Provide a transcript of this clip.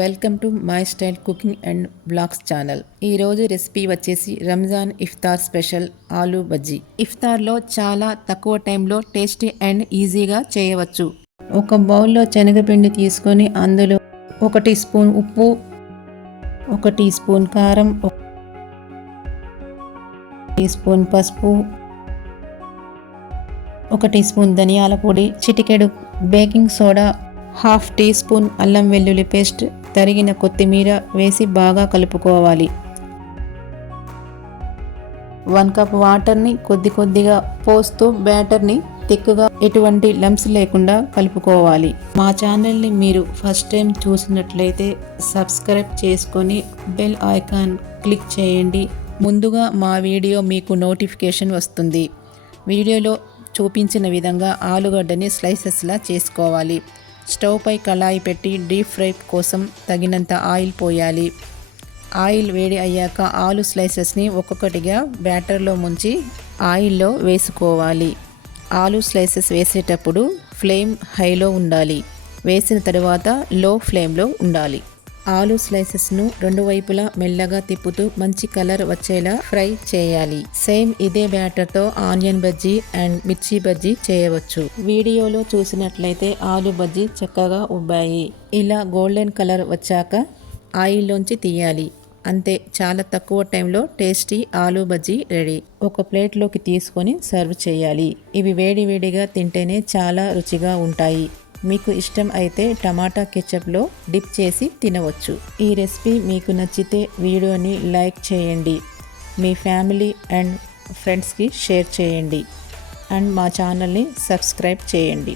Welcome to my style cooking and blogs channel. ఈరోజు recipe వచ్చేసి Ramzan iftar special aloo bajji. ఇఫ్తార్లో చాలా తక్కువ టైంలో టేస్టీ అండ్ ఈజీగా చేయవచ్చు. ఒక బౌల్లో శనగపిండి తీసుకొని అందులో 1 టీ స్పూన్ ఉప్పు, 1 టీ స్పూన్ కారం, 1 టీ స్పూన్ పసుపు, 1 టీ స్పూన్ ధనియాల పొడి, చిటికెడు బేకింగ్ సోడా, 1/2 టీ స్పూన్ అల్లం వెల్లుల్లి పేస్ట్, తరిగిన కొత్తిమీర వేసి బాగా కలుపుకోవాలి. 1 కప్ వాటర్ని కొద్ది కొద్దిగా పోస్తూ బ్యాటర్ని తిక్కుగా ఎటువంటి లంప్స్ లేకుండా కలుపుకోవాలి. మా ఛానల్ని మీరు ఫస్ట్ టైం చూసినట్లయితే సబ్స్క్రైబ్ చేసుకొని బెల్ ఐకాన్ క్లిక్ చేయండి. ముందుగా మా వీడియో మీకు నోటిఫికేషన్ వస్తుంది. వీడియోలో చూపించిన విధంగా ఆలుగడ్డని స్లైసెస్లా చేసుకోవాలి. స్టవ్ పై కళాయి పెట్టి డీప్ ఫ్రై కోసం తగినంత ఆయిల్ పోయాలి. ఆయిల్ వేడి అయ్యాక ఆలు స్లైసెస్ని ఒక్కొక్కటిగా బ్యాటర్లో ముంచి ఆయిల్లో వేసుకోవాలి. ఆలు స్లైసెస్ వేసేటప్పుడు ఫ్లేమ్ హైలో ఉండాలి. వేసిన తర్వాత లో ఫ్లేమ్లో ఉండాలి. ఆలు స్లైసెస్ను 2 వైపులా మెల్లగా తిప్పుతూ మంచి కలర్ వచ్చేలా ఫ్రై చేయాలి. సేమ్ ఇదే బ్యాటర్తో ఆనియన్ బజ్జీ అండ్ మిర్చి బజ్జీ చేయవచ్చు. వీడియోలో చూసినట్లయితే ఆలు బజ్జీ చక్కగా ఉబ్బాయి. ఇలా గోల్డెన్ కలర్ వచ్చాక ఆయిల్లోంచి తీయాలి. అంతే, చాలా తక్కువ టైంలో టేస్టీ ఆలూ బజ్జీ రెడీ. ఒక ప్లేట్లోకి తీసుకొని సర్వ్ చేయాలి. ఇవి వేడి వేడిగా తింటేనే చాలా రుచిగా ఉంటాయి. మీకు ఇష్టం అయితే టమాటా కెచప్లో డిప్ చేసి తినవచ్చు. ఈ రెసిపీ మీకు నచ్చితే వీడియోని లైక్ చేయండి. మీ ఫ్యామిలీ అండ్ ఫ్రెండ్స్కి షేర్ చేయండి. అండ్ మా ఛానల్ని సబ్స్క్రైబ్ చేయండి.